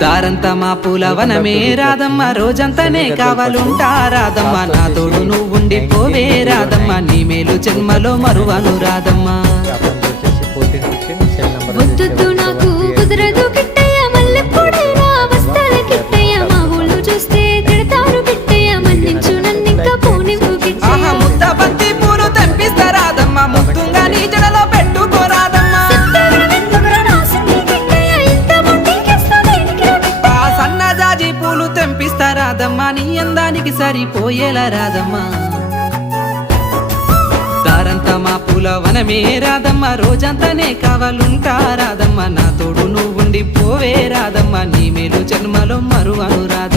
దారంతా మా పూలవనమే రాధమ్మ రోజంతానే కావాలుంటా రాధమ్మ నా తోడు నువ్వుండి పోవే రాధమ్మ నీ మేలు జన్మలో మరువను రాధమ్మ వద్దు నాకు కుదరదు కిట్టయ్య మల్లెప్పుడైనా వస్తాల కిట్టయ్య మా ఊళ్ళు చూస్తే తిడతారు కిట్టయ్య మన్నించు నన్నింకా పోనివ్వు కిట్టయ్య ముద్ద బంతి పూలు తెంపిస్తా రాధమ్మ ముద్దుగా నీ జడలో పెట్టుకోరాదమ్మ సన్నజాజి పూలు తెంపిస్తా రాధమ్మ నీ అందానికి సరిపోయేలా రాధమ్మ దారంతా మా పూలవనమే రాధమ్మ రోజంతానే కావాలుంటా రాధమ్మ నా తోడు నువ్వుండి పోవే రాధమ్మ నీ మేలు జన్మలో మరువను రాధమ్మ